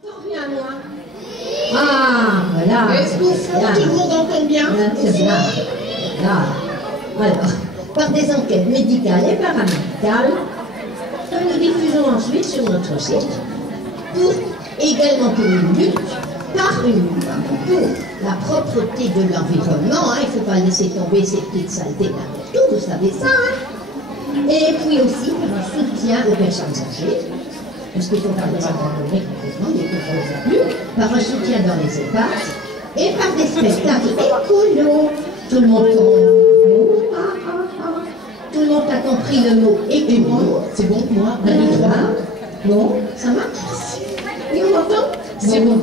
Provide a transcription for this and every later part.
T'entends bien, moi? Ah, voilà. Est-ce qu'au fond, tout le monde entend bien? C'est bien. Là. Alors, par des enquêtes médicales et paramédicales, que nous diffusons ensuite sur notre site, pour également pour une lutte, pour la propreté de l'environnement, hein, il ne faut pas laisser tomber ces petites saletés n'importe où, vous savez ça, hein. Et puis aussi pour un soutien aux personnes âgées, parce qu'il faut pas les abandonner complètement, dès qu'on les a plus, par un soutien dans les EHPAD, et par des spectacles écolos. Tout le monde tout le monde a compris le mot écolo. C'est bon pour moi. Bon, ça marche? Et on entend? C'est bon,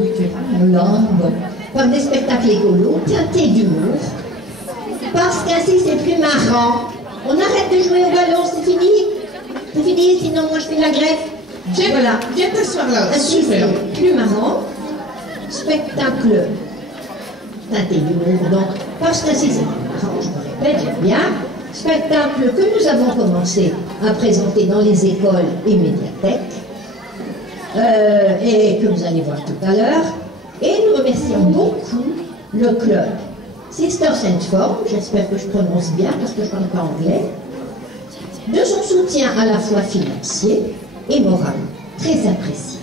oui, tu es pas. Bon. Par des spectacles écolos, teintés d'humour, parce qu'ainsi c'est plus marrant. On arrête de jouer au ballon, c'est fini? C'est fini, sinon moi je fais la grève. Voilà. Viens t'asseoir là. Ainsi Super. c'est plus marrant. Spectacle teinté d'humour, donc, parce qu'ainsi c'est plus marrant, je me répète, j'aime bien. Spectacle que nous avons commencé à présenter dans les écoles et médiathèques, et que vous allez voir tout à l'heure. Et nous remercions beaucoup le club Sisters and Form, j'espère que je prononce bien parce que je ne parle pas anglais, de son soutien à la fois financier et moral, très apprécié.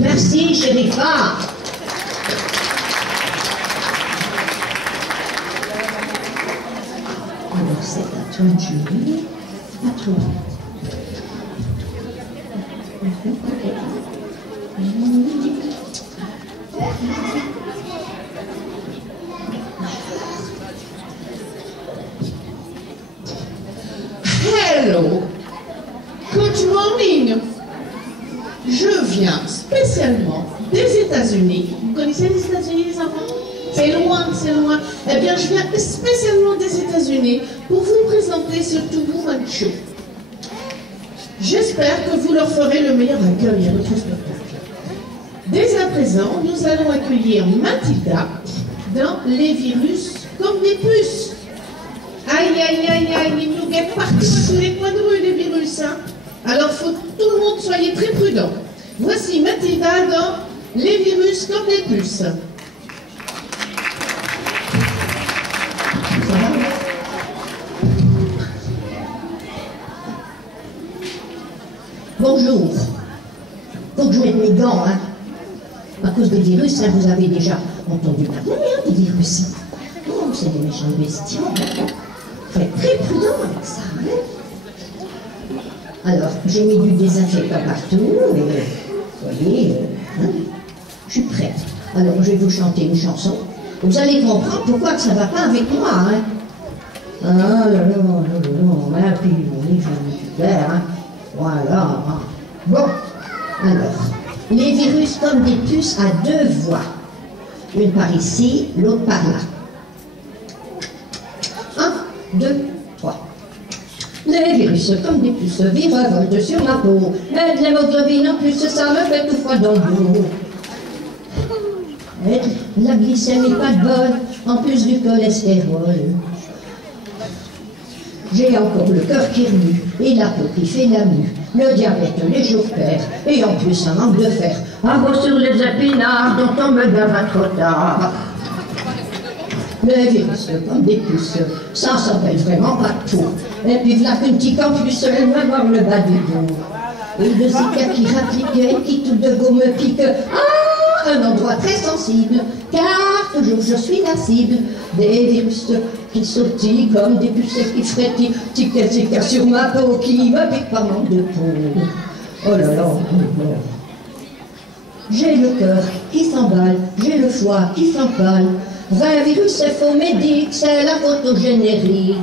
Merci, Chérifa. Alors, c'est à toi, Julie. À toi. Hello. Good morning. Je viens spécialement des États-Unis. Vous connaissez les États-Unis, les enfants? C'est loin, c'est loin. Eh bien, je viens spécialement des États-Unis pour vous présenter ce To Woman Show. J'espère que vous leur ferez le meilleur accueil à notre spectacle. Dès à présent, nous allons accueillir Mathilda dans Les virus comme des puces. Aïe, aïe, aïe, aïe, ils nous guettent partout à tous les coins de rue, les virus. Hein. Alors, faut que tout le monde soyez très prudents. Voici Mathilda dans Les virus comme des puces. Bonjour. Faut que je mette mes gants, hein. À cause des virus, hein, vous avez déjà entendu parler, hein, des virus. Oh, c'est des méchants bestiaux. Faut être très prudent avec ça, hein. Alors, j'ai mis du désinfectant partout, et vous voyez, hein, je suis prête. Alors, je vais vous chanter une chanson. Vous allez comprendre pourquoi que ça ne va pas avec moi, hein. Ah là là, là, puis oui, je vais super, hein. Voilà. Bon, alors, les virus comme des puces à deux voix. Une par ici, l'autre par là. 1, 2, 3. Les virus comme des puces virevoltent sur ma peau. Mais de l'hémoglobine en plus, ça me fait tout froid dans le dos. Et la glycémie pas de bol, en plus du cholestérol. J'ai encore le cœur qui remue, et la peau qui fait la mue. Le diabète, les jours perdent, et en plus un manque de fer. Avant sur les épinards, dont on me gava trop tard. Les virus comme des puces, ça s'appelle vraiment pas tout. Et puis voilà qu'une petite en plus, elle va voir le bas du dos. Et le Zika qui rapplique, et qui tout de go me pique. Ah, un endroit très sensible, car toujours je suis la cible des virus qui sautillent comme des puces qui frétillent, tic-tic sur ma peau qui me pique par manque de peau. Oh là là, j'ai le cœur qui s'emballe, j'ai le foie qui s'empale. Vrai virus, c'est faux médic, c'est la photo générique.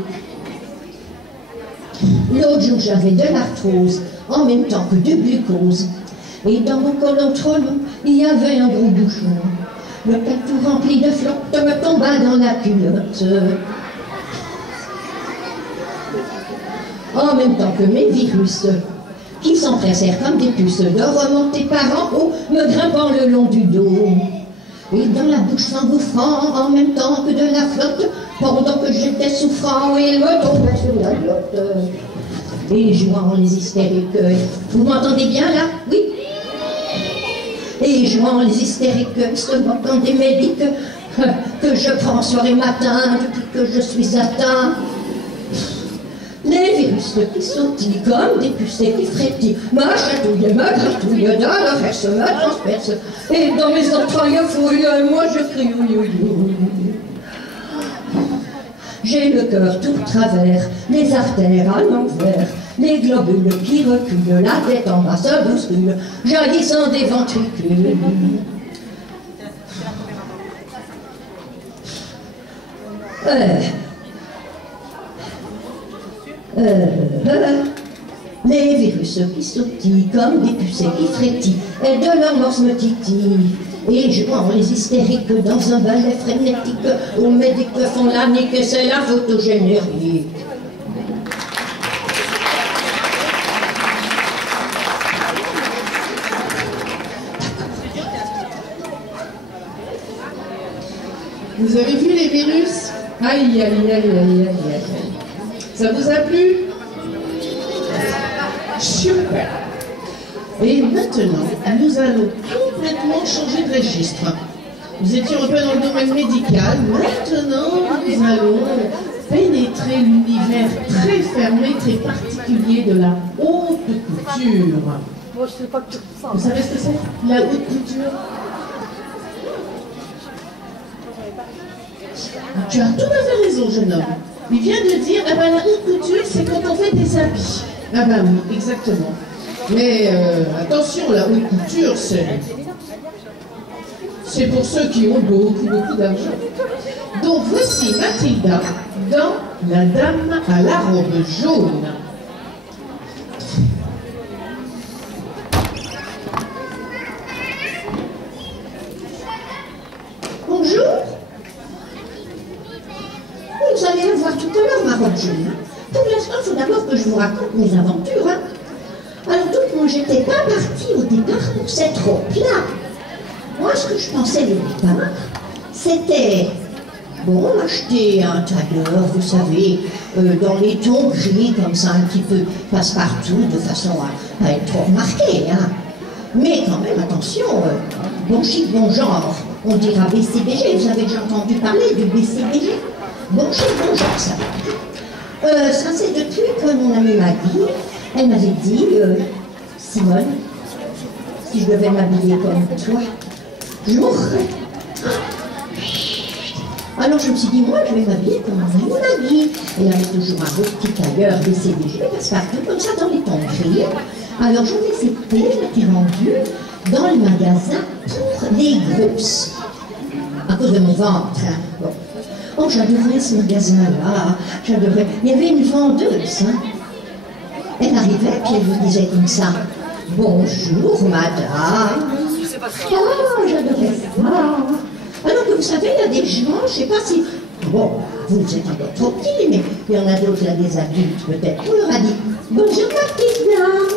L'autre jour, j'avais de l'arthrose, en même temps que du glucose. Et dans mon côlon trop long, il y avait un gros bouchon. Le pet tout rempli de flotte me tomba dans la culotte. En même temps que mes virus, qui s'empressèrent comme des puces de remonter par en haut, me grimpant le long du dos. Et dans la bouche s'engouffrant, en même temps que de la flotte, pendant que j'étais souffrant, il me tombait sur la glotte. Et jouant les hystériques. Vous m'entendez bien là? Oui? Et jouant les hystériques, se moquant des médics, que je prends soir et matin, depuis que je suis atteint. Les virus qui sautillent comme des pucées qui frétillent, ma chatouille, ma gratouille, dans le reste me transperce, et dans mes entrailles fouille, moi je crie oui, oui, oui. J'ai le cœur tout travers, les artères à l'envers, les globules qui reculent, la tête en bas se bouscule, jaillissant des ventricules. Les virus qui sautillent comme des pucées qui frétillent, et de leurs morses me titillent. Et jouant les hystériques dans un ballet frénétique, où médics font la nique et c'est la photo générique. Vous avez vu les virus? Aïe, aïe, aïe, aïe, aïe, aïe. Ça vous a plu? Super. Et maintenant, nous allons complètement changer de registre. Nous étions un peu dans le domaine médical. Maintenant, nous allons pénétrer l'univers très fermé, très particulier de la haute couture. Vous savez ce que c'est, la haute couture? Tu as tout à fait raison, jeune homme. Il vient de dire, ah ben la haute couture, c'est quand on fait des habits. Ah ben oui, exactement. Mais attention, la haute couture, c'est pour ceux qui ont beaucoup d'argent. Donc voici Mathilda dans La Dame à la robe jaune. Bonjour. Vous allez la voir tout à l'heure, ma robe jaune. Pour l'instant, il faut d'abord que je vous raconte mes aventures. Hein. Alors donc, moi, j'étais pas partie au départ pour cette robe-là. Moi, ce que je pensais au départ, c'était, bon, acheter un tailleur, vous savez, dans les tons gris, comme ça, un petit peu passe-partout, de façon à pas être trop remarqué. Hein. Mais quand même, attention, bon chic, bon genre, on dira BCBG. Vous avez déjà entendu parler du BCBG? Bon chic, bon genre, ça. Ça, c'est depuis que mon amie Maggie, elle m'avait dit, Simone, si je devais m'habiller comme toi, je mourrais. Alors je me suis dit, moi, je vais m'habiller comme mon amie Maggie. Elle avait toujours un beau petit tailleur BCBG, passe-partout, comme ça, dans les tons gris. Alors je m'étais rendue dans le magasin pour les grosses, à cause de mon ventre. Hein. Bon. Oh, j'adorais ce magasin-là, j'adorais. Il y avait une vendeuse, hein. Elle arrivait, puis elle vous disait comme ça, « Bonjour, madame. » Oh, j'adorais ça. Alors que vous savez, il y a des gens, je ne sais pas si... Bon, vous êtes encore trop petits, mais il y en a d'autres, là, des adultes peut-être. On leur a dit, « Bonjour, ma petite dame.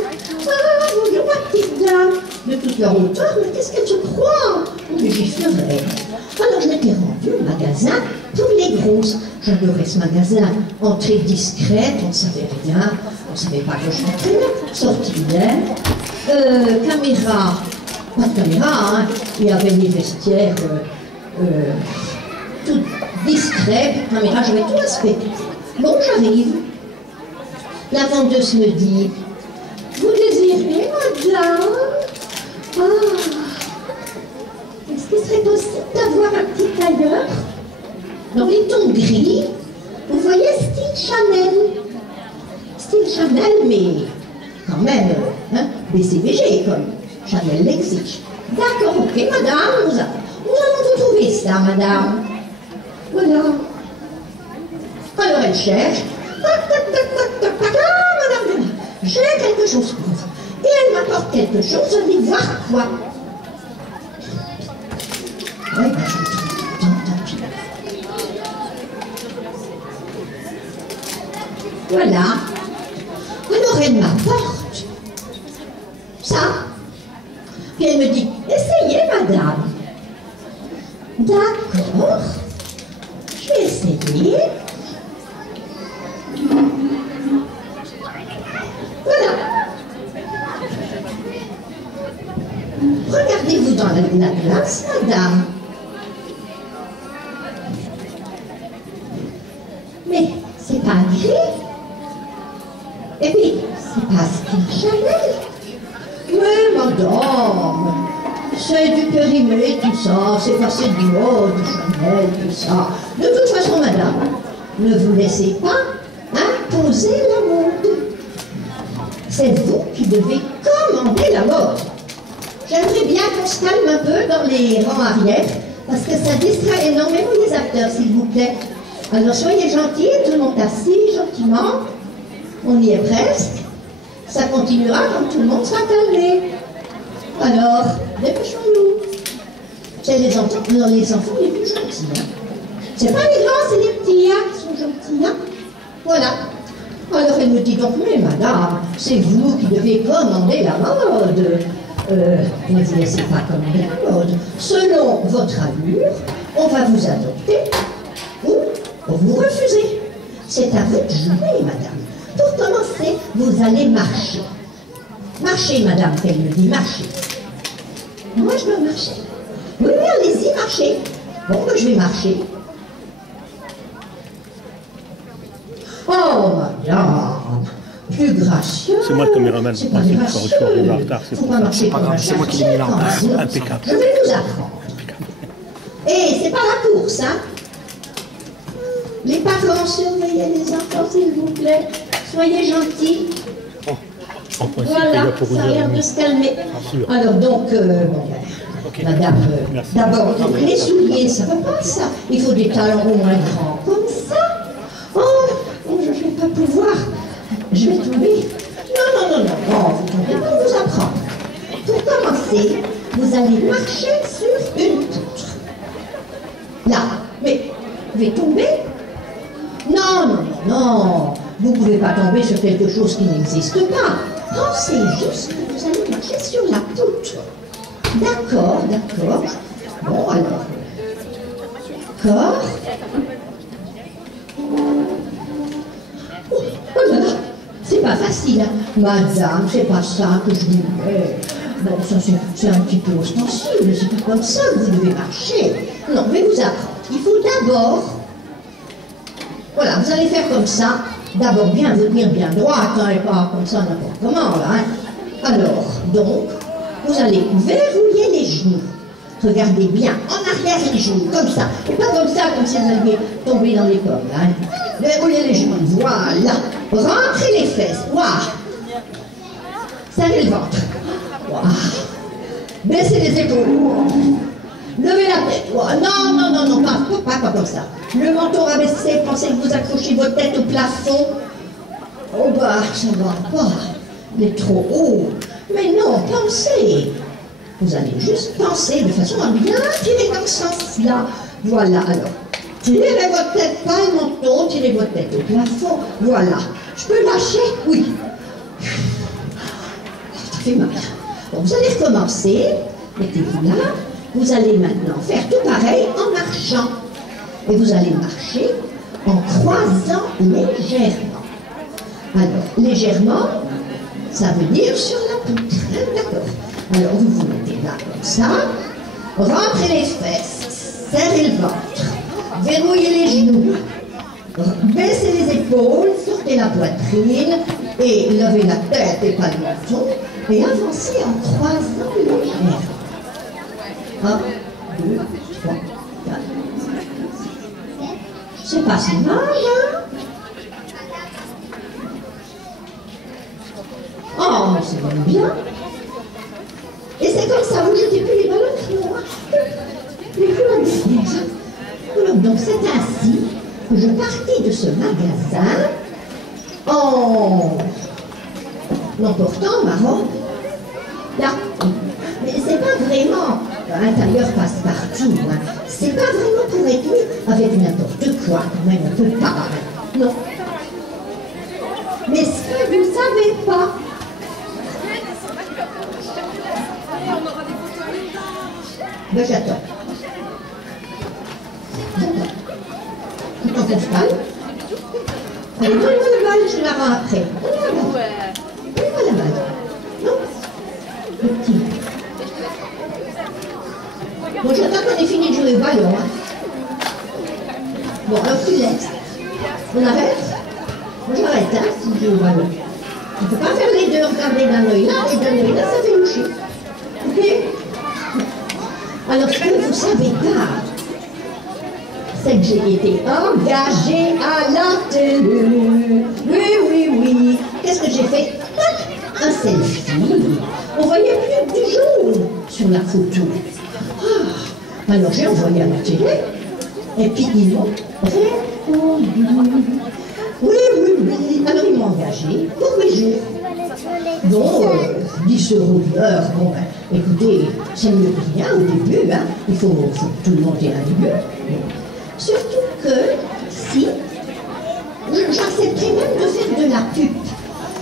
Ah, bonjour, ma petite dame. » De toute leur hauteur, mais qu'est-ce qu'elle se croit? Mais j'y ferais. Alors je m'étais rendue au magasin pour les grosses. J'adorais ce magasin. Entrée discrète, on ne savait rien. On ne savait pas que je rentrais là. Sortie d'air. Caméra. Pas de caméra, hein. Il y avait les vestiaires tout discrets. Caméra, j'avais tout respecté. Bon, j'arrive. La vendeuse me dit, « Vous désirez, madame? Ah, est-ce qu'il serait possible d'avoir un petit tailleur dans les tons gris? Vous voyez, style Chanel. Style Chanel, mais quand même, hein, BCBG, comme Chanel l'exige. D'accord, ok, madame, nous allons vous trouver ça, madame. Voilà. Alors elle cherche. Tac, tac, tac, tac, tac, tac. Ah, madame, j'ai quelque chose pour vous. Et elle m'apporte quelque chose, je vais voir quoi. Oui, ben je me trouve tant pis. Voilà. Alors elle m'apporte ça. Puis elle me dit, essayez, madame. D'accord. Je vais essayer. Voilà. Regardez-vous dans passe, madame? Mais c'est pas gris. Et puis, c'est pas style Chanel. Mais madame, c'est du périmé, tout ça, c'est passé du haut, du Chanel, tout ça. De toute façon, madame, ne vous laissez pas imposer la mode. C'est vous qui devez commander la mode. J'aimerais bien qu'on se calme un peu dans les rangs arrière, parce que ça distrait énormément les acteurs, s'il vous plaît. Alors soyez gentils, tout le monde assis, gentiment. On y est presque. Ça continuera quand tout le monde sera calmé. Alors, dépêchons-nous. C'est les enfants les plus gentils. Hein. C'est pas les grands, c'est les petits qui sont gentils. Hein. Voilà. Alors elle me dit donc, mais madame, c'est vous qui devez commander la mode. Ne vous laissez pas commander la mode. Selon votre allure, on va vous adopter ou vous refuser. C'est à vous de jouer, madame. Pour commencer, vous allez marcher. Marchez, madame, qu'elle me dit, marchez. Moi, je dois marcher. Oui, oui, allez-y, marchez. Bon, ben, je vais marcher. Oh, madame, plus gracieux. C'est moi le caméraman. C'est pas gracieux. Faut pas marcher comme un c'est moi qui l'ai mis là en place. Impeccable. Je vais vous apprendre. Et c'est pas la course, hein. Les parents, surveillez les enfants, s'il vous plaît. Soyez gentils. En principe, Voilà, pour vous ça a l'air de se calmer. sûr. Alors donc, madame, d'abord, les souliers, ça va pas ça. Il faut des talons au moins grands, comme ça. Oh, je ne vais pas pouvoir. Je vais tomber. Non, vous tombez pas, vous apprendre. Pour commencer, vous allez marcher sur une poutre. Là, mais vous allez tomber? Non. Vous ne pouvez pas tomber sur quelque chose qui n'existe pas. Pensez juste que vous allez marcher sur la poutre. D'accord. Bon, alors. D'accord. Oh là là, c'est pas facile. Hein. Madame, c'est pas ça que je voulais. Bon, ça c'est un petit peu ostensible. C'est pas comme ça que vous devez marcher. Non, mais vous apprendre. Il faut d'abord... Voilà, vous allez faire comme ça. D'abord bien vous tenir bien droite, hein, et pas comme ça n'importe comment, là. Hein. Alors, donc, vous allez verrouiller les genoux. Regardez bien, en arrière les genoux, comme ça. Et pas comme ça, comme si vous alliez tomber dans les pommes, hein. Verrouillez les genoux, voilà. Rentrez les fesses, voilà. Serrez le ventre. Voilà. Baissez les épaules. Levez la tête. Voilà. Non, pas comme ça. Le menton rabaissé, pensez que vous accrochez votre tête au plafond. Oh bah, ça ne va pas. Il est trop haut. Mais non, pensez. Vous allez juste penser de façon à bien tirer dans ce sens-là. Voilà, alors. Tirez votre tête, pas le menton, tirez votre tête au plafond. Voilà. Je peux lâcher? Oui. Ça fait mal. Bon, vous allez recommencer. Mettez-vous là. Vous allez maintenant faire tout pareil en marchant. Et vous allez marcher en croisant légèrement. Alors, légèrement, ça veut dire sur la poutre. Hein, d'accord. Alors, vous vous mettez là comme ça. Rentrez les fesses. Serrez le ventre. Verrouillez les genoux. Baissez les épaules. Sortez la poitrine. Et levez la tête et pas le menton. Et avancez en croisant légèrement. 1, 2, 3, 4. C'est pas si mal, hein? Oh, mais c'est vraiment bien. Et c'est comme ça, vous jetez plus les ballons qui ont les fleurs. Alors, donc c'est ainsi que je partis de ce magasin en emportant ma robe là. Mais c'est pas vraiment l'intérieur passe-partout. Hein. C'est pas vraiment pour être mis avec n'importe quoi, quand même, on peut pas. Non. Mais ce que vous savez pas, ben j'attends. Quand elle se calme, allez, donne-moi la balle, je la rends après. Donne-moi la balle. Non. Le petit. Bon, j'attends qu'on ait fini de jouer au ballon. Hein. Bon, alors tu laisses. On arrête? Moi j'arrête, hein, si je joue au ballon. On ne peut pas faire les deux, regarder d'un œil là et d'un œil là, ça fait loucher. Ok? Alors, ce que vous ne savez pas, c'est que j'ai été engagée à la télé. Oui, oui, oui. Qu'est-ce que j'ai fait? Tac, un selfie. On voyait plus du jaune sur la photo. Ah, alors j'ai envoyé à la télé. Et puis ils m'ont répondu. Oui, oui, oui. Alors ils m'ont engagé pour mes jeux. Bon, 10 € de l'heure, bon ben, écoutez, c'est mieux que rien au début, hein. Il faut que tout le monde ait un début. Bon. Surtout que si, j'accepterais même de faire de la pub,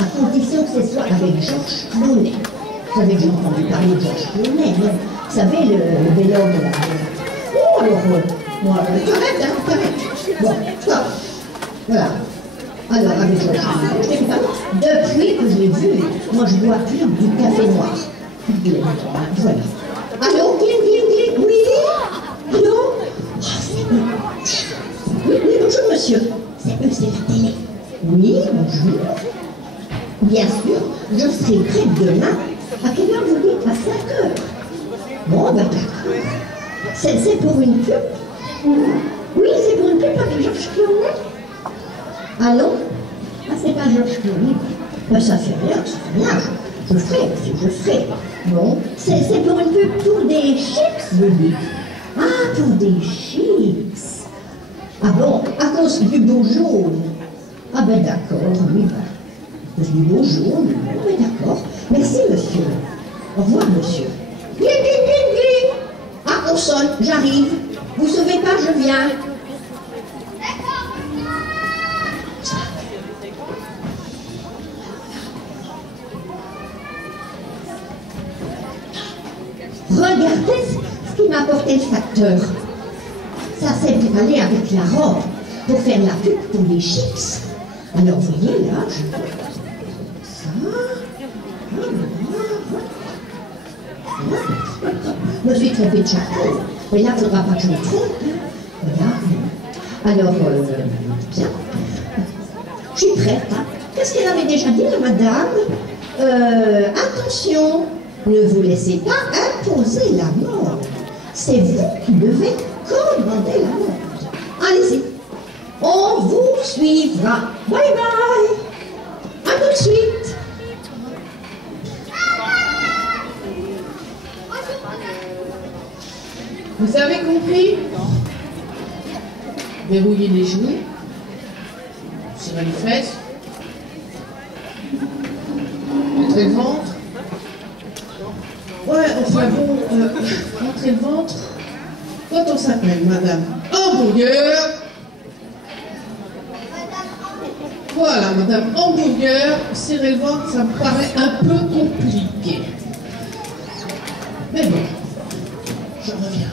à condition que ce soit avec Georges Clooney. Vous avez déjà entendu parler de Georges Clooney, non? Vous savez, le bel homme là. Oh, alors, moi, correct, hein, correct. Bon, stop. Voilà. Alors, avec Georges Clooney, je t'ai pas. Depuis que je l'ai vu, moi je bois plus du café noir. Voilà. Allô, cling, cling, cling, oui? Allô? Oh, c'est eux. Oui, oui, bonjour monsieur. C'est eux, c'est la télé. Oui, bonjour. Bien sûr, je serai prête demain. À quelle heure vous dites? À 5 heures. Bon, ben d'accord. C'est pour une pub? Oui, c'est pour une pub avec Georges Clooney. Allô? Ah, c'est pas Georges Clooney. Ben, ça fait rien, je ferai, je ferai. Bon, c'est pour une pub pour des chips, vous dites. Ah, pour des chips. Ah bon, à cause du beau jaune. Ah ben d'accord, oui, ben, à cause du beau jaune, oui, d'accord. Merci, monsieur. Au revoir, monsieur. Gling, gling, gling, gling. Ah, on sonne, j'arrive. Vous sauvez pas, je viens. Regardez ce qui m'a apporté le facteur. Ça, c'est pour aller avec la robe, pour faire la pub pour les chips. Alors, vous voyez, là, je ça. Je me suis trompée de chapeau. Mais là, il ne faudra pas que je me trompe. Voilà. Alors, bien. Je suis prête. Hein. Qu'est-ce qu'elle avait déjà dit, la madame? Attention, ne vous laissez pas imposer la mode. C'est vous qui devez commander la mode. Allez-y. On vous suivra. Bye bye. À tout de suite. Vous avez compris? Verrouiller les genoux, serrer les fesses, montrer le ventre. Ouais, enfin bon, montrer le ventre. Quand on s'appelle Madame Hamburger. Voilà, Madame Hamburger, serrer le ventre, ça me paraît un peu compliqué. Mais bon, je reviens.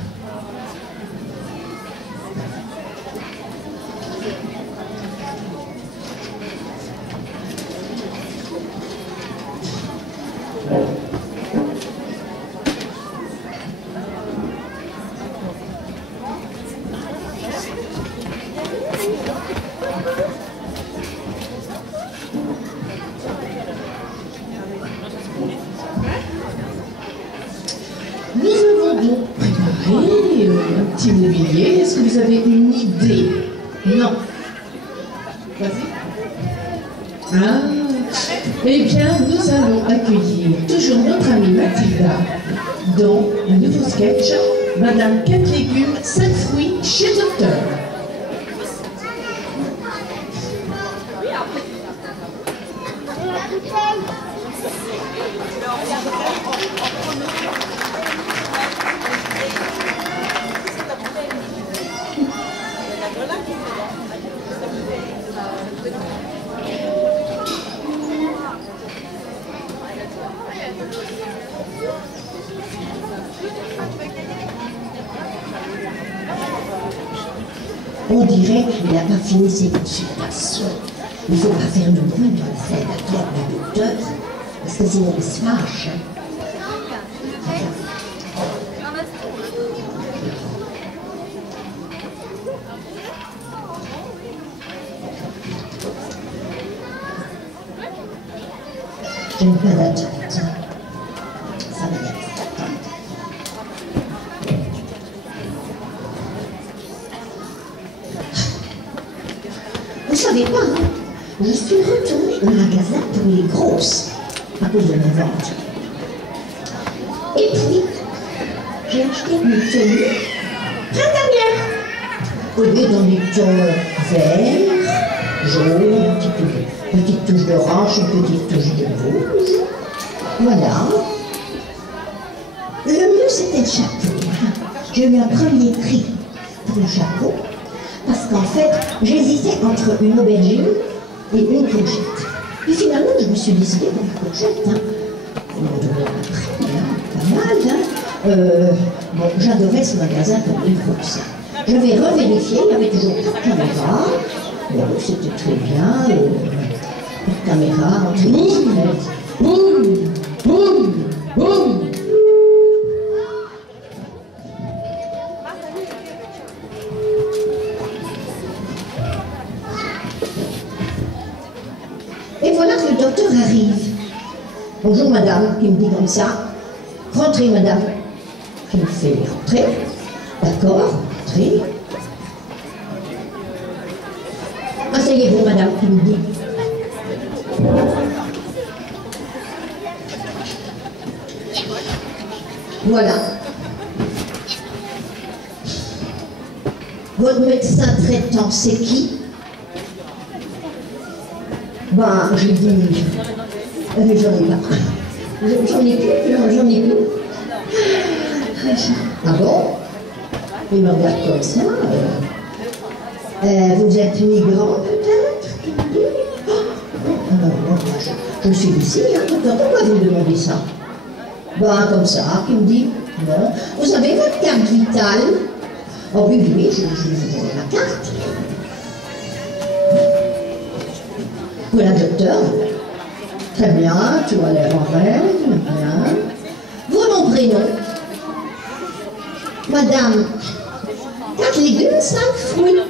Nous avons donc préparé un petit mobilier. Est-ce que vous avez une idée? Non. Vas-y. Ah. Eh bien, nous allons accueillir toujours notre amie Mathilda dans un nouveau sketch, Madame 4 légumes, 5 fruits chez Docteur. On dirait qu'il n'a pas fini ses consultations. Il ne faut pas faire de bruit dans la salle d'attente du docteur, parce que sinon il se fâche. Hein. J'aime pas d'attente. Ça m'énerve. Vous savez pas, hein, je suis retournée au magasin pour les grosses à cause de mes ventes. Et puis, j'ai acheté une tenue printanière. Au lieu dans du ton vert, jaune, petite touche d'orange, une petite touche de rouge. Voilà. Le mieux, c'était le chapeau. J'ai eu un premier prix pour le chapeau, parce qu'en fait, j'hésitais entre une aubergine et une courgette. Et finalement, je me suis décidée pour la courgette. Hein. Ils m'ont donné un prix, hein, pas mal. Hein. Bon, j'adorais ce magasin comme il faut ça. Je vais revérifier, il y avait toujours 4 caméras. Bon, c'était très bien. 4 caméras, entre boum, boum, boum. Et voilà que le docteur arrive. Bonjour madame, qui me dit comme ça. Rentrez madame. Je me fais rentrer. D'accord, rentrez. Asseyez-vous madame, qui me dit. Voilà. Votre médecin traitant, c'est qui? Ben, je dis, j'en ai pas. J'en ai plus. Ah bon? Il me regarde comme ça. Vous êtes migrant peut-être? Je suis ici, hein, pourquoi vous me demandez ça? Ben, comme ça, qui me dit, bon, vous avez votre carte vitale? Oh oui, je vous donne la carte. Voilà, docteur. Très bien, tu as l'air en règle, bien. Votre prénom? Madame, 4 légumes, 5 fruits.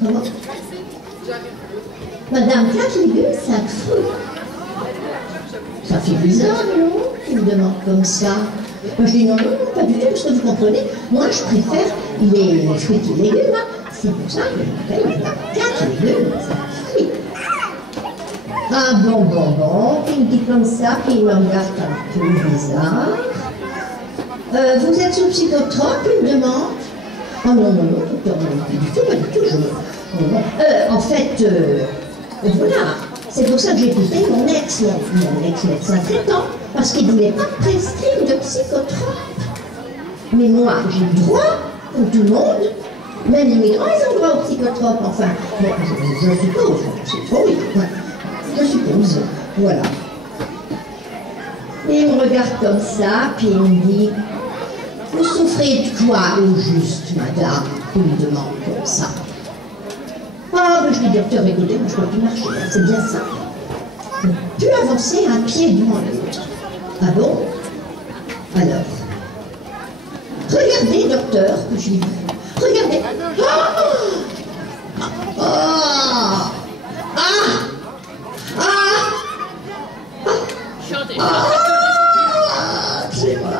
Comment? Madame, 4 légumes, 5 fruits. Ça fait bizarre, non? Il me demande comme ça. Moi, je dis non, pas du tout, parce que vous comprenez, moi, je préfère les fruits et légumes. Hein. C'est pour ça que je m'appelle Madame 4 légumes, 5 fruits. Ah bon, il me dit comme ça, puis il me regarde un peu bizarre. Vous êtes sous psychotrope, il me demande. Oh non, docteur, pas du tout, en fait, voilà, c'est pour ça que j'ai quitté mon ex-médecin traitant, parce qu'il ne voulait pas prescrire de psychotrope. Mais moi, j'ai le droit, comme tout le monde, même les migrants, ils ont le droit aux psychotropes, enfin, bon, je suppose, c'est trop oui, je suppose, voilà. Et il me regarde comme ça, puis il me dit, vous souffrez de quoi au juste, madame? Il me demande comme ça. Ah, ben, je dis, docteur, écoutez, moi je ne peux plus marcher, hein, c'est bien simple. Je ne peux plus avancer un pied devant l'autre. Ah bon? Alors, regardez, docteur, que je lui dis, regardez. C'est moi.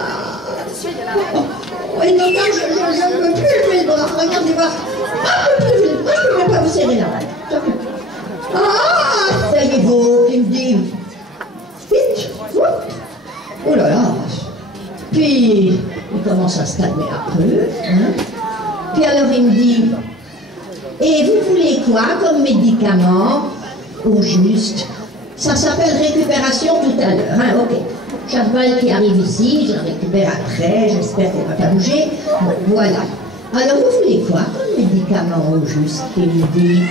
Oui, docteur, je ne peux plus lever le bras. Regardez voir. Un peu plus vite. Moi, je ne peux même pas vous serrer la main. Asseyez-vous, il me dit. Vite. Oh là là. Puis, il commence à se calmer un peu. Hein. Puis alors, il me dit, et vous voulez quoi comme médicament? Au juste. Ça s'appelle récupération tout à l'heure. Hein, ok. Chaque balle qui arrive ici, je la récupère après, j'espère qu'elle ne va pas bouger. Bon, voilà. Alors, vous voulez quoi comme médicament au juste? Il me dit,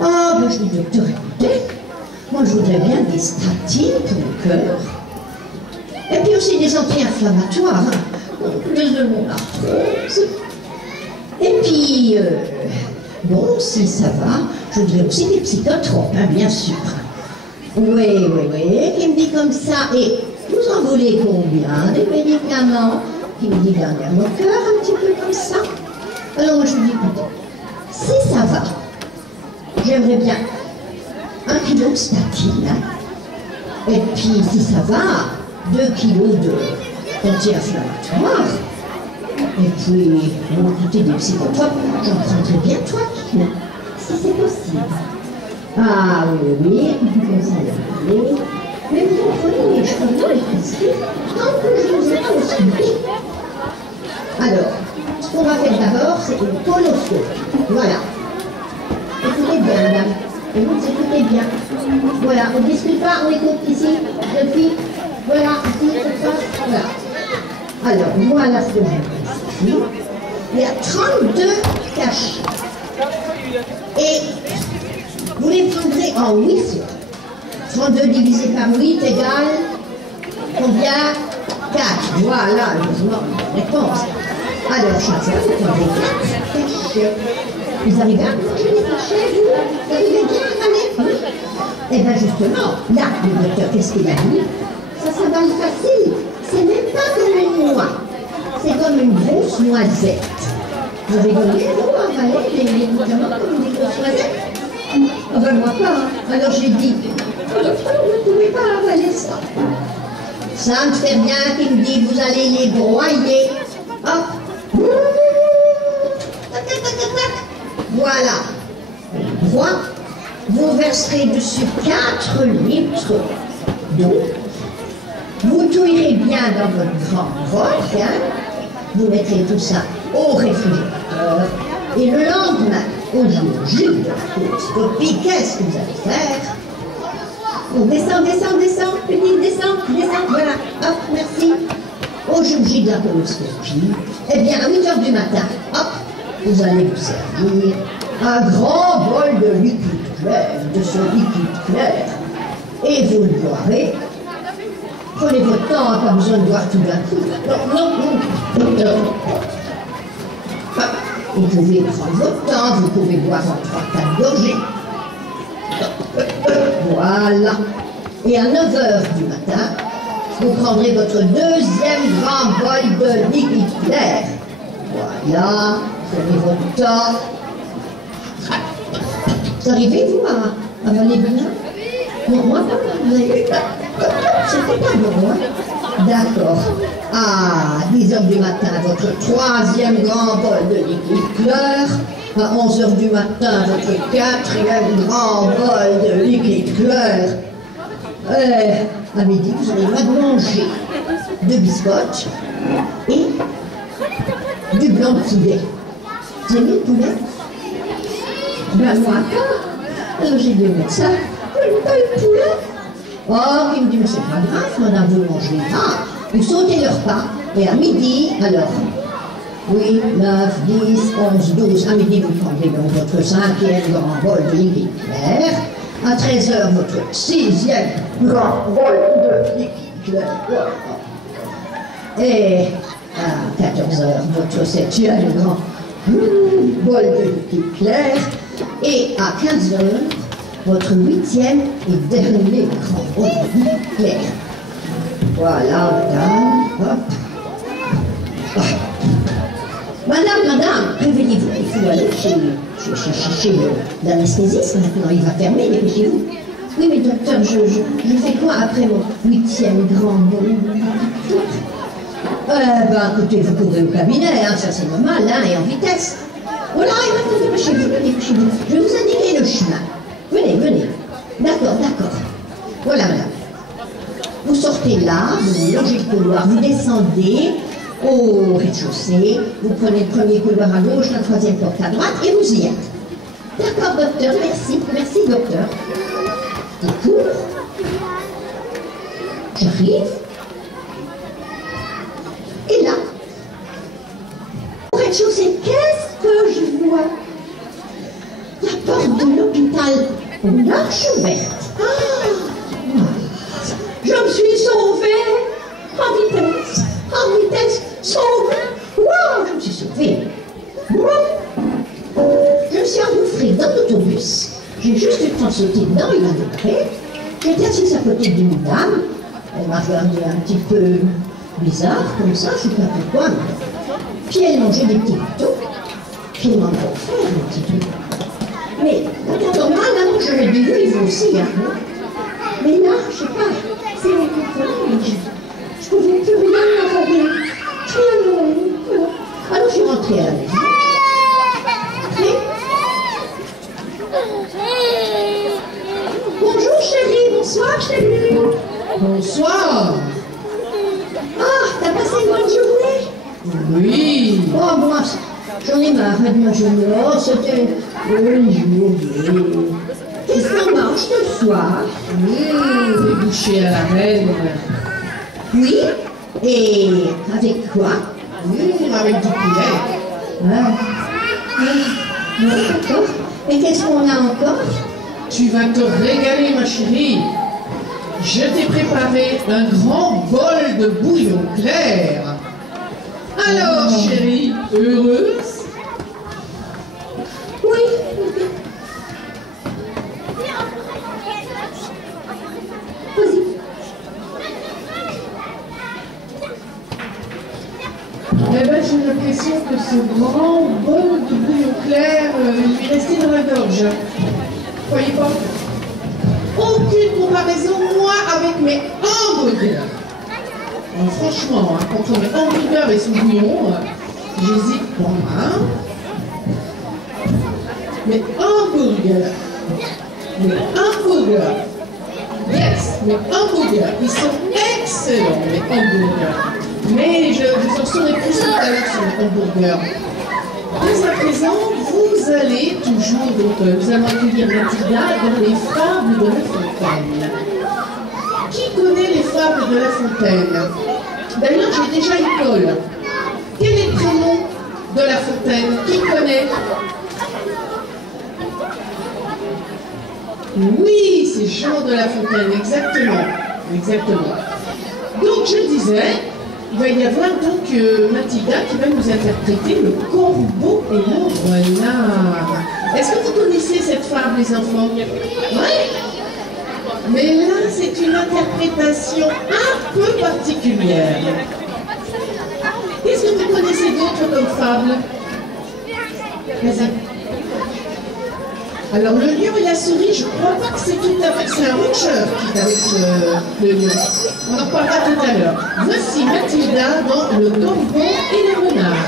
ah, ben je dis, docteur, écoutez, moi je voudrais bien des statines pour le cœur. Et puis aussi des anti-inflammatoires, hein, plus de mon arthrose. Et puis, bon, si ça va, je voudrais aussi des psychotropes, hein, bien sûr. Oui, il me dit comme ça, et vous en voulez combien des médicaments? Il me dit derrière mon cœur, un petit peu comme ça. Alors moi je lui dis, écoutez, si ça va, j'aimerais bien 1 kilo de statine, hein. Et puis, si ça va, 2 kilos d'anti-inflammatoires. Et puis, bon, écoutez, des psychotropes, j'en prendrais bien 3 kilos, si c'est possible. Ah oui, comme ça, oui. Mais vous comprenez, je peux pas les prescrire tant que je ne vous ai pas ausculté. Alors, ce qu'on va faire d'abord, c'est une coloscopie. Voilà. Écoutez bien, madame. Et vous écoutez bien. Voilà, on ne discute pas, on écoute ici, depuis. Voilà, ici, comme ça. Voilà. Alors, voilà ce que je vous prescris. Il y a 32 cachets. Et vous les prendrez en 8 fois. 32 divisé par 8 égale combien? 4. Voilà, la réponse. Alors, chaque fois, vous prenez 4 cachets. Vous arrivez à manger les cachets, vous arrivez bien à aller? Oui. Eh bien, justement, là, le docteur, qu'est-ce qu'il a dit? Ça s'avale facile. C'est même pas comme une noix. C'est comme une grosse noisette. Vous rigolez, vous, avaler les médicaments comme une grosse noisette? Ah ben, moi pas. Hein. Alors, j'ai dit, vous ne pouvez pas avaler ça. Ça me fait bien qu'il me dit, vous allez les broyer. Hop. Tac, tac, tac, tac. Voilà. Vous verserez dessus 4 litres d'eau. Vous touillerez bien dans votre grand bol, hein. Vous mettrez tout ça au réfrigérateur. Et le lendemain, au jour de la coloscopie, qu'est-ce que vous allez faire? On descend, petit, descend, voilà. Hop, merci. Au jour J de la coloscopie, eh bien, à 8 h du matin, hop, vous allez vous servir un grand bol de liquide clair, de ce liquide clair, et vous le boirez. Prenez votre temps, pas besoin de boire tout d'un coup. Non. Vous pouvez prendre votre temps, vous pouvez boire en 3-4 gorgées. Voilà. Et à 9 h du matin, vous prendrez votre deuxième grand bol de liquide clair. Voilà. Prenez votre temps. Vous arrivez, vous, à avaler bien? Non, moi, pas. Vous avez vu? C'était pas bon, hein? D'accord. À 10 h du matin, votre troisième grand bol de liquide clair. À 11 h du matin, votre quatrième grand bol de liquide clair. À midi, vous allez manger 2 biscottes et du blanc de poulet. Vous aimez le poulet? Ben moi pas. Alors j'ai dit au médecin, je n'aime pas le poulet. Oh, il me dit, mais c'est pas grave, madame, vous mangez. Ah, vous sautez le repas, et à midi, alors, oui, 9, 10, 11, 12, à midi, vous prendrez donc votre 5e grand bol de liquide clair. À 13 h, votre 6e grand bol de liquide clair. Et à 14 h, votre 7e grand bol de liquide clair. Et à 15 h, votre 8e et dernier grand bol de liquide clair. Voilà, madame. Hop. Oh. Madame, réveillez-vous. Il faut aller chez l'anesthésiste. Maintenant, il va fermer, dépêchez-vous. Oui, mais docteur, je fais quoi après mon 8e grand bol? Écoutez, vous courez au cabinet, hein, ça c'est normal, hein, et en vitesse. Voilà, et maintenant, dépêchez-vous. Je vais vous indiquer le chemin. Venez. D'accord. Voilà, madame. Vous sortez là, vous longez le couloir, vous descendez au rez-de-chaussée, vous prenez le premier couloir à gauche, la 3e porte à droite, et vous y êtes. D'accord, docteur, merci, docteur. Je cours. J'arrive. Et là, au rez-de-chaussée, qu'est-ce que je vois? La porte de l'hôpital au large ouverte. Ah, je me suis sauvée en vitesse, sauvée. Wow, je me suis sauvée. Je me suis engouffrée dans l'autobus. J'ai juste eu le temps de sauter dedans, il a démarré. J'étais assise à côté d'une dame. Elle m'a regardé un petit peu bizarre, comme ça, je ne sais pas pourquoi. Puis elle mangeait des petits gâteaux. Puis elle m'en a offert un petit peu. Mais, quand on a là, je lui ai dit, oui, vous aussi, hein. Mais là, je sais pas, c'est mon collège. Je pouvais plus rien regarder. Voilà. Alors, je suis rentrée à la maison. Bonjour chérie, bonsoir chérie. Bonsoir. Ah, t'as passé une bonne journée? Oui. Oh, moi, j'en ai marre de ma journée. Oh, c'était une journée. Qu'est-ce qu'on mange ce soir? Des bouchées à la reine. Oui. Et avec quoi? Avec du poulet. Ah. D'accord. Et qu'est-ce qu'on a encore? Tu vas te régaler, ma chérie. Je t'ai préparé un grand bol de bouillon clair. Alors, chérie, heureuse? Oui. Vas-y. Eh ben, j'ai l'impression que ce grand bol de bouillon clair lui restait dans la gorge. Croyez pas? Aucune comparaison, moi, avec mes hamburgers. Franchement, hein, entre mes hamburgers et ce bouillon, j'hésite pas. Hein. Mes hamburgers. Yes, mes hamburgers. Ils sont excellents, mes hamburgers. Mais je vous en saurai plus tout à l'heure sur les hamburgers. Dès à présent, vous allez toujours, donc nous allons accueillir Mathilda dans les fables de La Fontaine. Qui connaît les fables de La Fontaine? D'ailleurs, j'ai déjà une colle. Quel est le prénom de La Fontaine? Qui connaît? Oui, c'est Jean de La Fontaine, exactement. Exactement. Donc, je disais, il va y avoir donc Mathilda qui va nous interpréter le corbeau et le renard. Est-ce que vous connaissez cette fable, les enfants? Oui. Mais là, c'est une interprétation un peu particulière. Qu'est-ce que vous connaissez d'autre comme fable? Vas-y. Alors, le lion et la souris, je ne crois pas que c'est tout à fait... C'est un rongeur qui est avec le lion. On en parlera tout à l'heure. Voici Mathilda dans Le corbeau et le renard.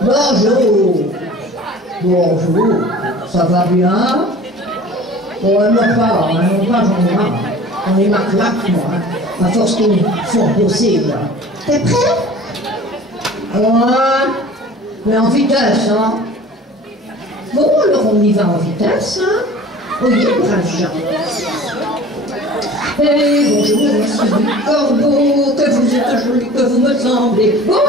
Bonjour. Bonjour. Ça va bien? Bon, moi pas, hein, moi j'en ai marre. J'en ai marre, moi. Hein. À force qu'ils font bosser, là. T'es prêt? Ouais. Mais en vitesse, hein. Bon, alors on y va en vitesse, hein. Oui, brave Jean. Et bonjour, monsieur du corbeau, que vous êtes joli, que vous me semblez beau.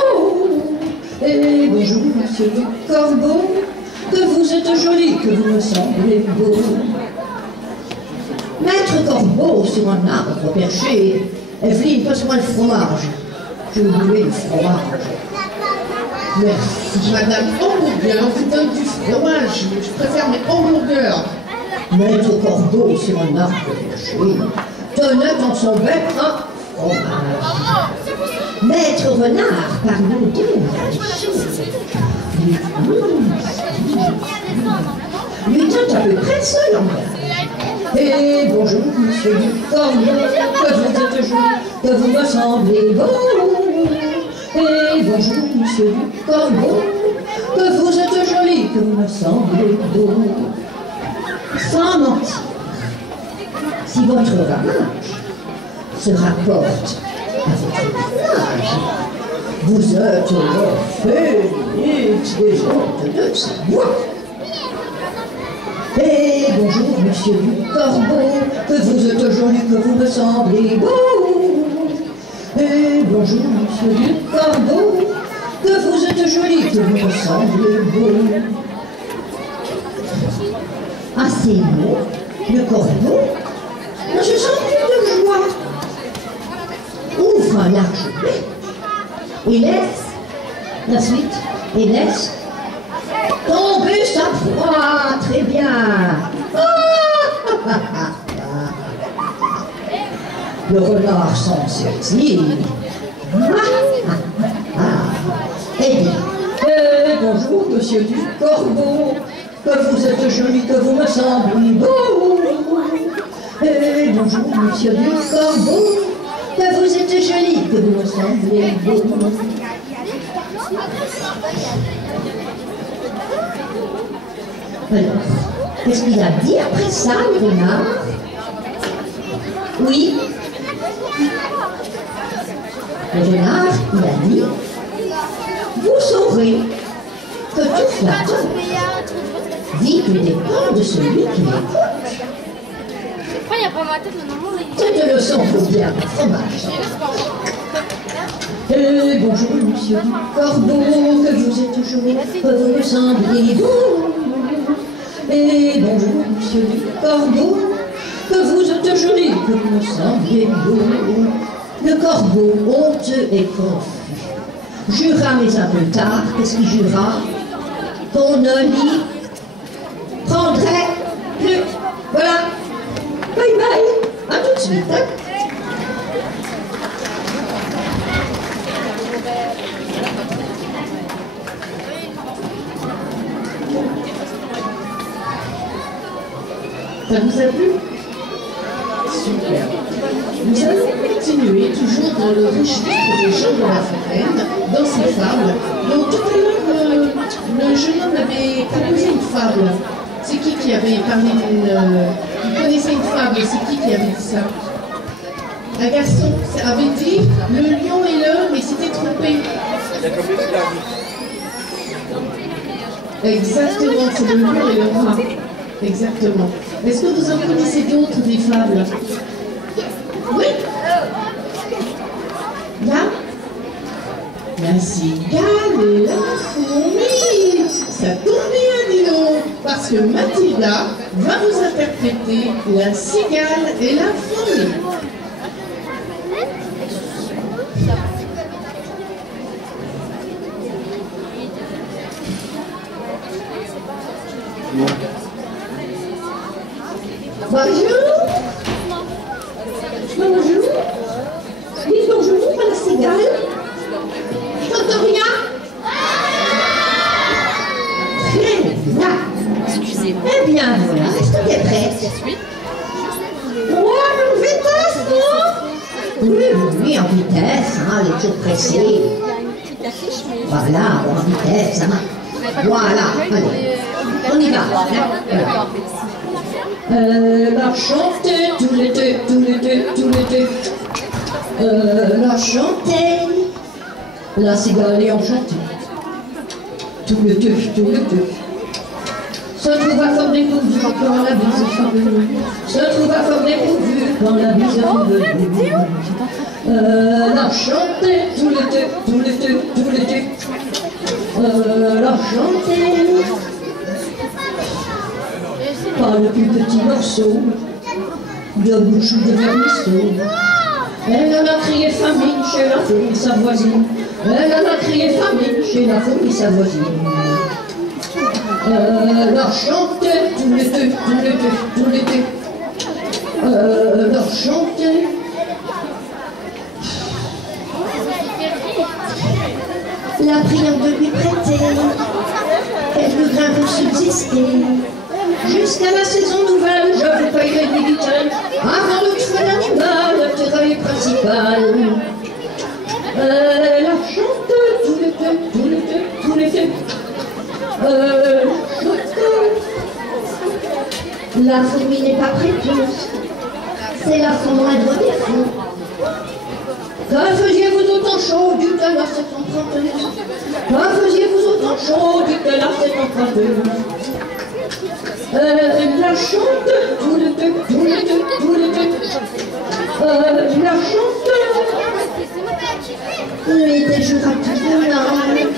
Et bonjour, monsieur du corbeau, que vous êtes joli, que vous me semblez beau. Maître Corbeau sur un arbre perché, Evelyne, passe-moi le fromage. Je voulais le fromage. Merci. Madame Hamburger vous donne du fromage. Je préfère mes hamburgers. Maître Corbeau sur un arbre perché, tenait dans son bec un fromage. Maître Renard, parle-nous de lui tint à peu près seul en bas. Et bonjour, monsieur du corbeau, que vous êtes joli, que vous me semblez beau. Et bonjour, monsieur du corbeau, que vous êtes joli, que vous me semblez beau. Sans mentir, si votre ramage se rapporte à votre plumage, vous êtes le phénix des hôtes de Savoie. Et bonjour, monsieur du corbeau, que vous êtes joli, que vous me semblez beau. Et bonjour, monsieur du corbeau, que vous êtes joli, que vous me semblez beau. À ces mots, le corbeau ne se sent plus de joie. Ouvre un large bec et laisse la suite et laisse tomber sa proie. Très bien. Le renard s'en saisit. Eh bien, bonjour, monsieur du corbeau, que vous êtes joli, que vous me semblez beau. Et bonjour, monsieur du Corbeau, que vous êtes joli, que vous me semblez beau. Alors, qu'est-ce qu'il a dit après ça, le renard? Oui. Le renard, il a dit, vous saurez que tout flatteur vit du dépend de celui qui l'écoute. Cette leçon vaut bien un fromage. Bonjour, monsieur Corbeau, que vous êtes joli, que vous me semblez beau. Et bonjour, monsieur Corbeau, que vous êtes joli, que vous me semblez beau. Le corbeau, honteux et confus, jura, mais un peu tard, qu'est-ce qu'il jura? Qu'on ne l'y prendrait plus. Voilà. Bye bye. À tout de suite. Hein. Ça vous a plu? Super. Nous allons continuer toujours dans le registre des gens de la fontaine, dans ces fables. Donc tout à l'heure, le jeune homme avait proposé une fable. C'est qui avait parlé d'une... il connaissait une fable, c'est qui avait dit ça? Un garçon avait dit le lion et l'heure, mais s'était trompé. Exactement, c'est le lion et le rat. Exactement. Est-ce que vous en connaissez d'autres des fables? Oui. Là, la cigale et la fourmi. Ça tombe bien, dis donc, parce que Mathilda va vous interpréter la cigale et la fourmi. Bonjour. Bonjour. Dites bonjour à la cigale. J'entends rien. Très bien. Excusez-moi. Eh bien, voilà. Est-ce que tu es prête? Oui. Oh, en vitesse, non? Oui, oui, en vitesse. Hein, elle est toujours pressée. Il y a une petite affiche, mais... Voilà, en vitesse. Ça va. Voilà. Allez. On y va. Voilà. La chanter tout l'été, tout l'été, tout l'été. La chanter, la cigale est enchantée. Tout l'été, tout l'été. Se trouva fort dépourvu quand la bise est revenue. Se trouva fort dépourvu quand la bise est revenue. La chanter tout l'été, tout l'été, tout l'été. La chanter. Pas le plus petit morceau de bouche ou de vermisseau. Elle en a crié famine chez la fourmi sa voisine. Elle en a crié famine chez la fourmi sa voisine. Leur chantait tout l'été, tout l'été, tout l'été. Leur chantait. La priant de lui prêter quelques grains pour subsister. Jusqu'à la saison nouvelle, je vous payerai des vitelles avant le tuer l'animal, le terrain principal. La chante tout l'été, tout l'été, tout l'été. La fourmi n'est pas prêteuse, c'est la fond moindre défaut. Que faisiez-vous autant chaud, dites-le à cette emprunteuse. Que faisiez-vous autant chaud, dites-le à cette emprunteuse. La chante tout l'été, tout l'été, tout l'été. La chante. L'été jouera tout le long.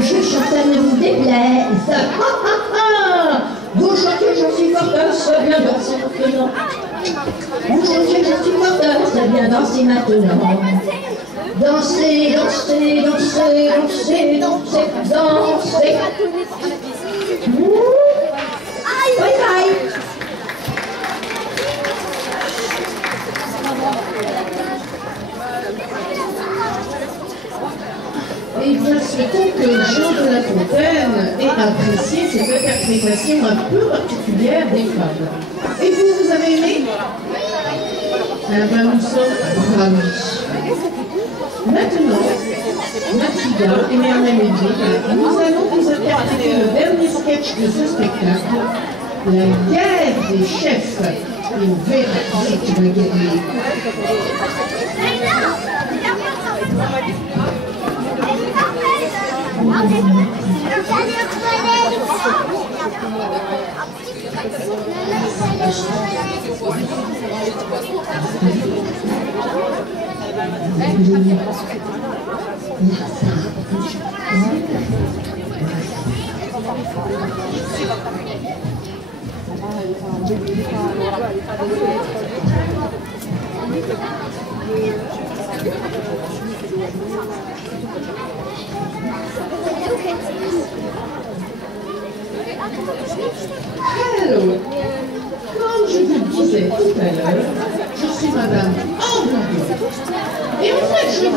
Je chante, ne vous déplaise. Vous chantez, j'en suis porteur, c'est bien danser maintenant. Vous chantez, j'en suis porteur, c'est bien danser maintenant. Danser, danser, danser, danser, danser, danser. Bye bye. Eh bien, souhaitons que Jean de La Fontaine ait apprécié cette interprétation un peu particulière des fables. Et vous, vous avez aimé? Eh bien, nous sommes ravis. Maintenant, Mathilda et Merlin Médic, nous allons vous interpréter le dernier sketch de ce spectacle, La guerre des chefs. Et on verra si tu vas gagner. Alors, comme je vous le disais tout à l'heure, je suis Madame Amblado. Et en fait, je viens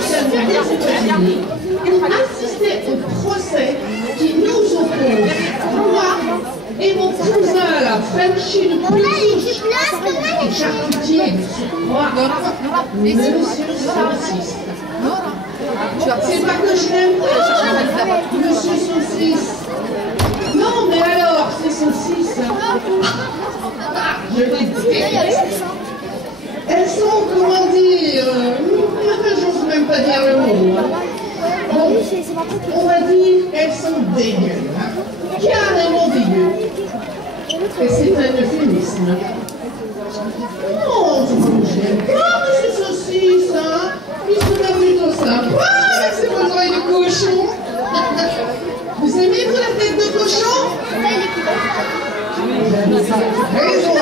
spécialement des États-Unis pour assister au procès qui nous oppose, moi et mon cousin à la Frenchie le plus riche, et charcutier de surcroît, Monsieur Saucisse. C'est pas que je l'aime pas, Monsieur Saucisse. Non, mais alors, ces saucisses, je les déteste. Elles sont, comment dire, j'ose même pas dire le mot. Bon, on va dire qu'elles sont dégueu, carrément dégueu. Et c'est un euphémisme. Non, je n'aime pas ces saucisses, hein. Ils sont plutôt sympas avec ces oreilles de cochon. Vous aimez, vous, la tête de cochon? Vous avez raison.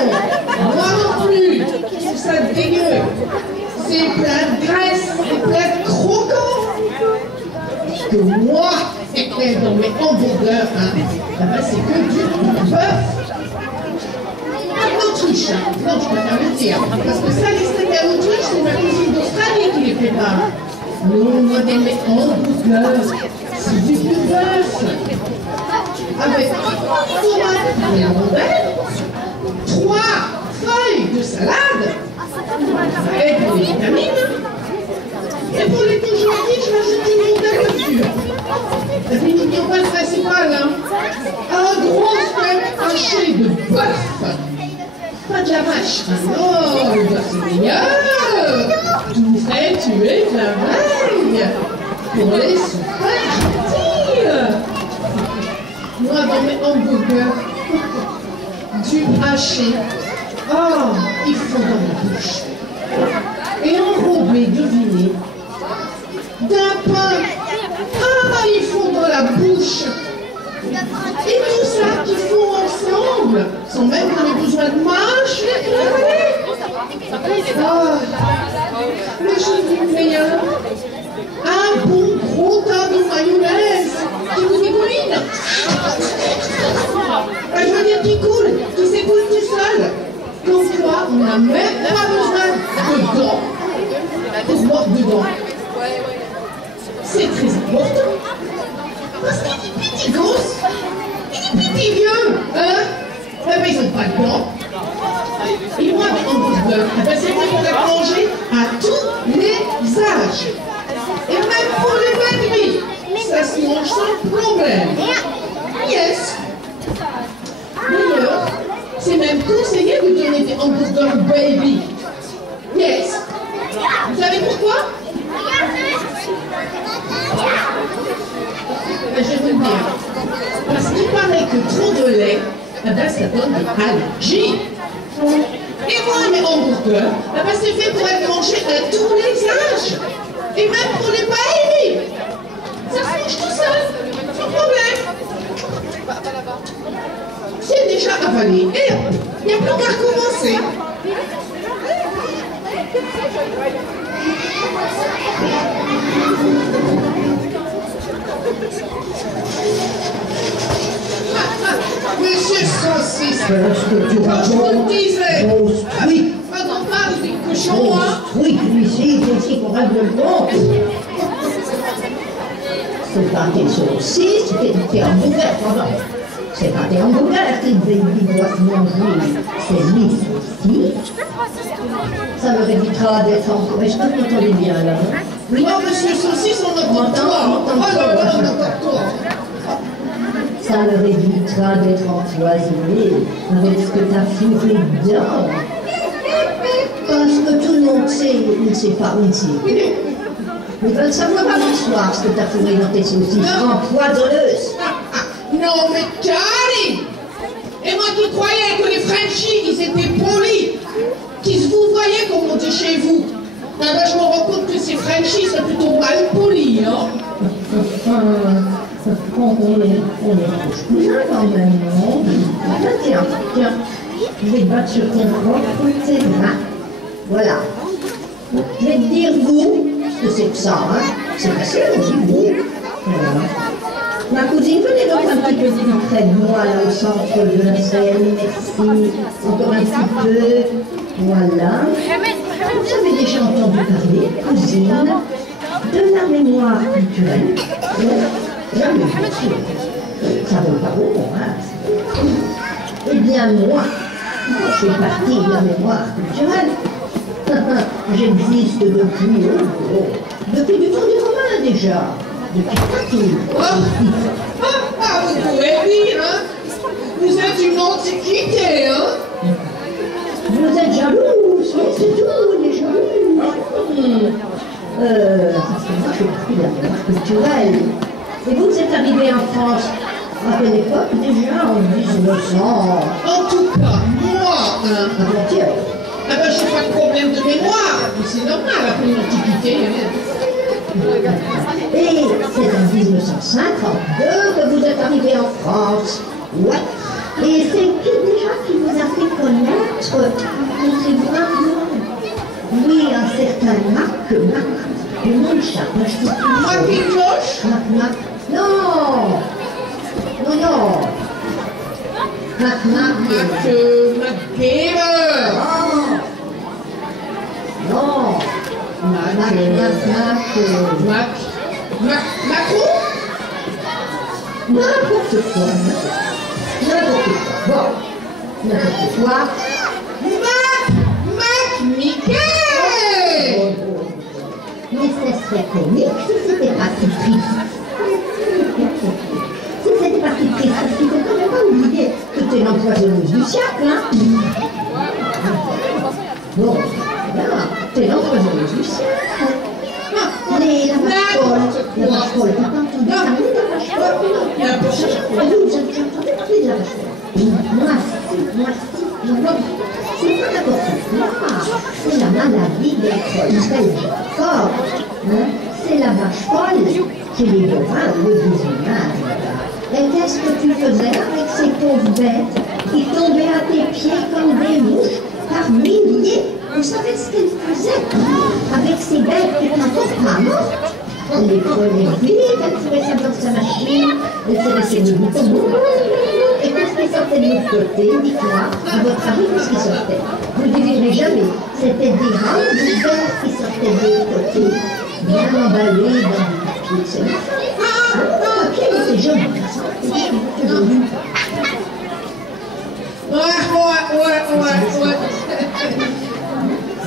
Moi non plus. Je trouve ça dégueu. C'est plein de graisse, c'est plein de croquants. Que moi, dans mes hamburgers, hein, c'est que du bœuf. L'Autriche. Non, je préfère le dire. Parce que ça, les steaks à l'Autriche, c'est ma cuisine d'Australie qui les prépare. Non, moi, dans mes hamburgers, c'est du bœuf. Avec tomate et un rondelle, 3 feuilles de salade, ça aide pour les vitamines. Et pour les toujours riches, je rajoute une rondelle dessus. La l'ingrédient principal, hein. Un gros steak haché de bœuf. Pas de la vache. Ah non, le bœuf c'est meilleur. Tout frais tué de la veille. Pour les super petits. Moi, dans mes hamburgers, du haché, oh, ils font dans la bouche. Et enrobé, devinez, d'un pain, ah, ils font dans la bouche. Et tout ça qu'ils font ensemble, sans même qu'on ait besoin de mâche, ah, les choses du meilleur. Un bon gros tas de mayonnaise qui vous dégouline. Je veux dire qui coule, qui s'écoule tout seul. Comme quoi, on n'a même pas besoin de dents pour mordre dedans. C'est très important. Parce qu'il est petit gosse, il est petit vieux, hein. Ben, ils n'ont pas de dents. Et moi, mes hamburgers, c'est vrai qu'on a mangé à tous les âges. Et même pour les babies, ça se mange sans problème. Yes. D'ailleurs, c'est même conseillé de donner des hamburgers baby. Yes. Vous savez pourquoi? Je vais vous le dire. Parce qu'il paraît que trop de lait, ça donne des allergies. Et moi, mes hamburgers, c'est fait pour être mangé à tous les âges. Et même pour les baby. Ça se mange tout seul, sans problème. C'est déjà avalé. Et il n'y a plus qu'à recommencer. Monsieur Saucisse, quand je vous le disais, quand on parle du cochon, hein. Oui, ici, c'est ici qu'on règle le compte. C'est pas tes saucisses, t'es hamburger, pardon. C'est pas tes hamburgers qui doivent manger. C'est l'ici. Ça leur évitera d'être encore. Est-ce que vous m'entendez bien là? Non, monsieur Saucisse, on entend toi. Oh là là, on entend toi. Ça leur évitera d'être empoisonné avec ce que t'as fourré dedans. Parce que tout le monde sait, il ne sait pas, on ne sait. Ils veulent savoir avant le soir ce que t'as fourré dans tes saucisses empoisonneuses. Non, mais Charlie! Et moi qui croyais que les Frenchies, ils étaient polis, qu'ils vous voyaient comme on dit chez vous. Alors je me rends compte que ces Frenchies sont plutôt mal polis, hein? On est cousin quand même, non? Tiens, je vais te battre sur ton propre terrain. Voilà. Je vais te dire vous, ce que c'est que ça, hein? C'est facile, on dit vous. Voilà. Ma cousine, venez donc un petit peu près de moi, là, au centre de la scène, merci. Encore un petit peu. Voilà. Vous avez déjà entendu parler, cousine, de la mémoire culturelle. Jamais, bien sûr. Ça vaut pas bon, hein. Eh bien, moi, je fais partie de la mémoire culturelle. J'existe depuis du temps du Romain déjà. Depuis Platine. Vous pouvez dire, hein? Vous êtes une antiquité, hein? Vous êtes jaloux, c'est tout, on est jaloux. Parce que moi, je fais partie de la mémoire culturelle. Et vous êtes arrivé en France à quelle époque déjà, en 1900? En tout cas, moi, hein? Avant-hier. Ah ben, je n'ai pas de problème de mémoire, c'est normal, après une antiquité. Et c'est en 1952 que vous êtes arrivé en France. Ouais. Et c'est qui déjà qui vous a fait connaître contribuablement? Oui, un certain Mac. Le nom de chaque. Macintosh? Mac. Non. Mac. MacGyver. Non. Macron? N'importe quoi. Bon. N'importe quoi. Mac Mickey. Mais ce serait comique si c'était parti triste. Si c'était parti triste, parce qu'il ne faut quand même pas oublier que tu es l'empoisonneuse du siècle, hein. Bon, voilà, tu es l'empoisonneuse du siècle. Mais la vache folle, t'as pas entendu parler de la vache folle? Vous avez entendu parler de la vache folle? Moi, si, c'est pas n'importe quoi. C'est la maladie des folles fort. C'est la vache folle qui les bovins le visionnage. Et qu'est-ce que tu faisais avec ces pauvres bêtes qui tombaient à tes pieds comme des mouches par milliers? Vous savez ce qu'elle faisait avec ces bêtes qui étaient encore pas mortes? Elle les prenait vite, elle ferait ça dans sa machine, elle ferait ses boutons. Et qu'est-ce qui sortait de l'autre côté? Dites-moi, à votre avis, qu'est-ce qui sortait? Vous ne devinerez jamais. C'était des rames de verre qui sortaient de l'autre côté, bien emballées dans du papier. C'est le papier était joli. C'était joli. Ouais.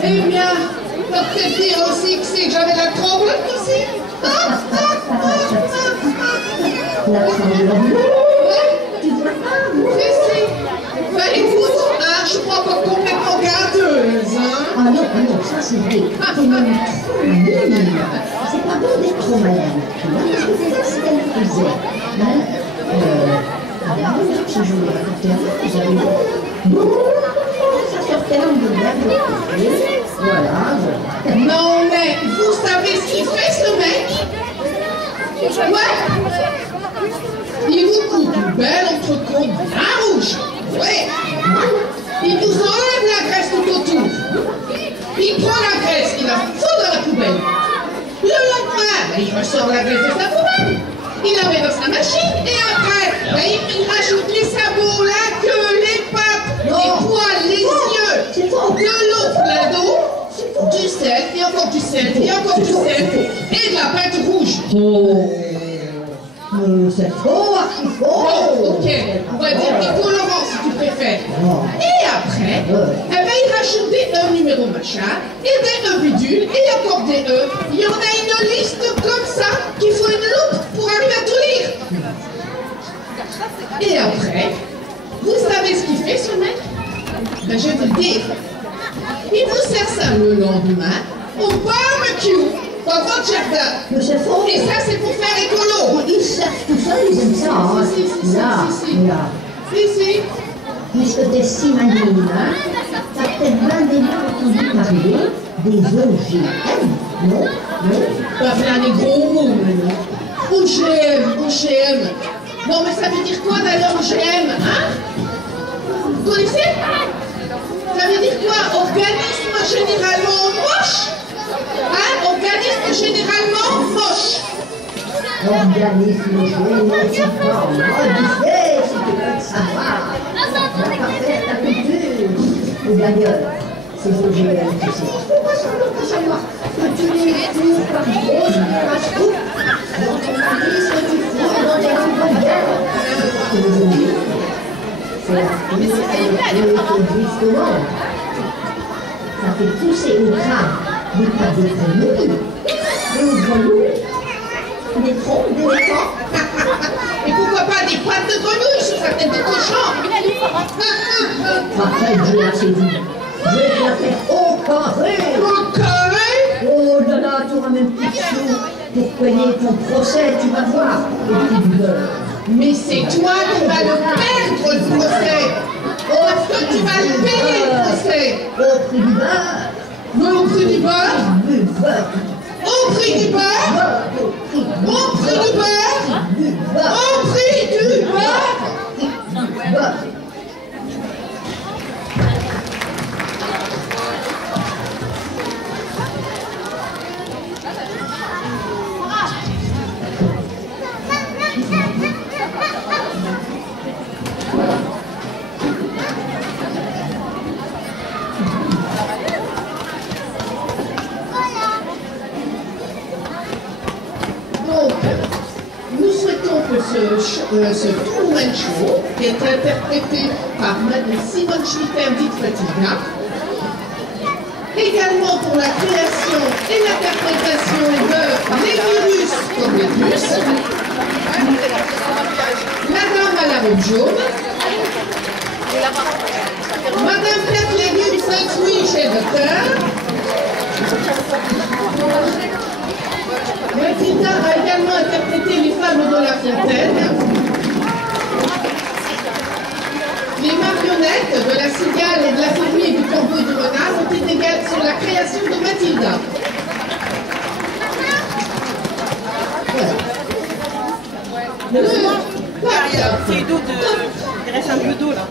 Eh bien, on peut peut-être dire aussi que j'avais la tremblote aussi. La tremblote? Tu vois pas? Si. Ben écoute, je suis pas encore complètement gardeuse, hein. Ah non, ça c'est vrai. T'es même trop malade. C'est pas bon d'être trop malade. Parce que c'est ça ce qu'elle faisait. Si je voulais raconter, vous avez bon, ça sortait en boulot. Voilà. Non, mais vous savez ce qu'il fait, ce mec? Ouais. Il vous coupe une belle entrecôte bien rouge. Ouais. Il vous enlève la graisse tout autour. Il prend la graisse, il la fout dans la poubelle. Le lendemain, il ressort la graisse de sa poubelle. Il la met dans sa machine et après, il rajoute les sabots, la queue, les pattes, les poils, les yeux, de l'eau plein d'eau, du sel, et encore du sel, et encore du sel, et de la peinture rouge. c'est faux, archi faux. Bon, ok, on va dire écolorant si tu préfères. Et après, eh ben, il rajoute des E numéro machin, et des E bidule, et encore des E. Il y en a une liste comme ça qu'il faut une loupe pour arriver à tout lire. Et après, vous savez ce qu'il fait ce mec? Ben, je vais vous le dire. Il vous sert ça le lendemain au barbecue dans votre jardin. Mais c'est faux. Et ça, c'est pour faire écolo. Ils servent tout ça, ils aiment ça. Hein. Si. Là. Si. Puisque t'es si maligne, hein, t'as peut-être bien déjà entendu parler des OGM, non? Pas plein des gros mots maintenant. OGM. Non, mais ça veut dire quoi d'ailleurs OGM, hein? Vous connaissez? Ça veut dire quoi? Organisme généralement moche? Hein? Organisme généralement moche. Organisme génétiquement modifié, si tu veux le savoir. On va pas faire ta culture. Et d'ailleurs, ces OGM, tu sais, pourquoi ça ne pas savoir que tu les trouves par gros microscope dans ton organisme, tu fouilles dans tes hamburgers. C'est les OGM. C'est la produit au monde. Ça fait pousser au crâne des pattes de grenouilles, des grenouilles, des troncs d'éléphants. Et pourquoi pas des pattes de grenouille sur sa tête de cochon? Après, je l'ai assez dit. Je vais la faire au carré. Au carré? Oh là là, tu auras même plus de sous pour payer ton procès, tu vas voir. Et puis du beurre. Mais c'est toi qui vas le perdre le procès. Parce que tu vas le payer le procès. Au prix du beurre. Mais au prix du beurre? Du beurre. Au prix du beurre? Au prix du beurre? Du beurre. Au prix du beurre? Du beurre. Donc, nous souhaitons que ce Truman Show, qui est interprété par Madame Simone Schmitter, dite Mathilda, également pour la création et l'interprétation de Les virus comme les puces, Madame à la robe jaune, Madame 4 légumes 5 fruits chez Docteur. Mathilda a également interprété les fables de La Fontaine. Les marionnettes de la cigale et de la fourmi et du corbeau et du renard ont été égales sur la création de Mathilda. C'est d'eau de... Il reste un peu d'eau là.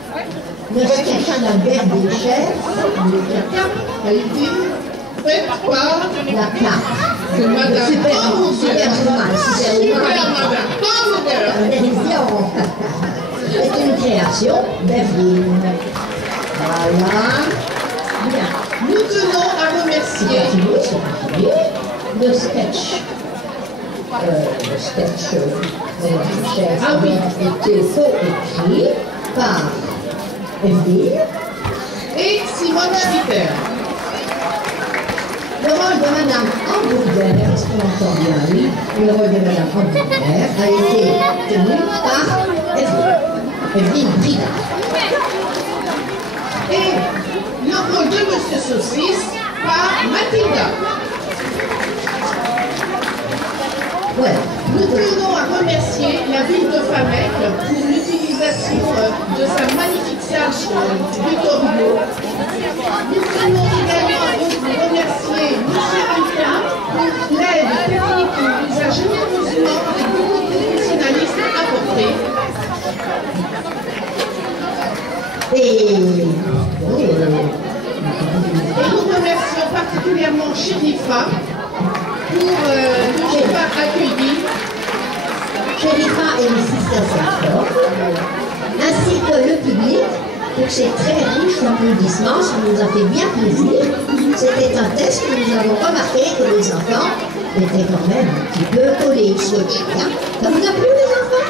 Le sketch à la guerre des chefs, a été faite par la carte. de Madame Superman, Madame. La dérision. C'est une création d'Evelyne. Voilà. Bien. Nous tenons à remercier Le sketch. Le sketch du chef a été co-écrit par Evelyne et Simone Schmitter. Le rôle de Madame Hamburger, est-ce qu'on entend bien, oui? Le rôle de Madame Hamburger a été tenu par Evelyne Brida. Et le rôle de Monsieur Saucisse par Mathilda. Ouais. Nous tenons à remercier la ville de Famec pour l'utilisation de sa magnifique salle Victor Hugo. Nous tenons également à remercier M. Alpha pour l'aide technique qu'il nous a généreusement et beaucoup de professionnalisme apporté. Et nous remercions particulièrement Sherifa pour nous avoir accueillis. Sherifa et les Sisters Saffron, ainsi que le public, pour ces très riches applaudissements, ça nous a fait bien plaisir. C'était un test que nous avons remarqué que les enfants étaient quand même un petit peu collés sur le chien. Ça vous a plu les enfants?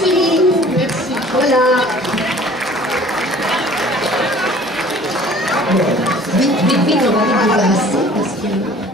Merci. Merci. Voilà. Bon, vite, vite, vite, on va vite débarrasser parce que...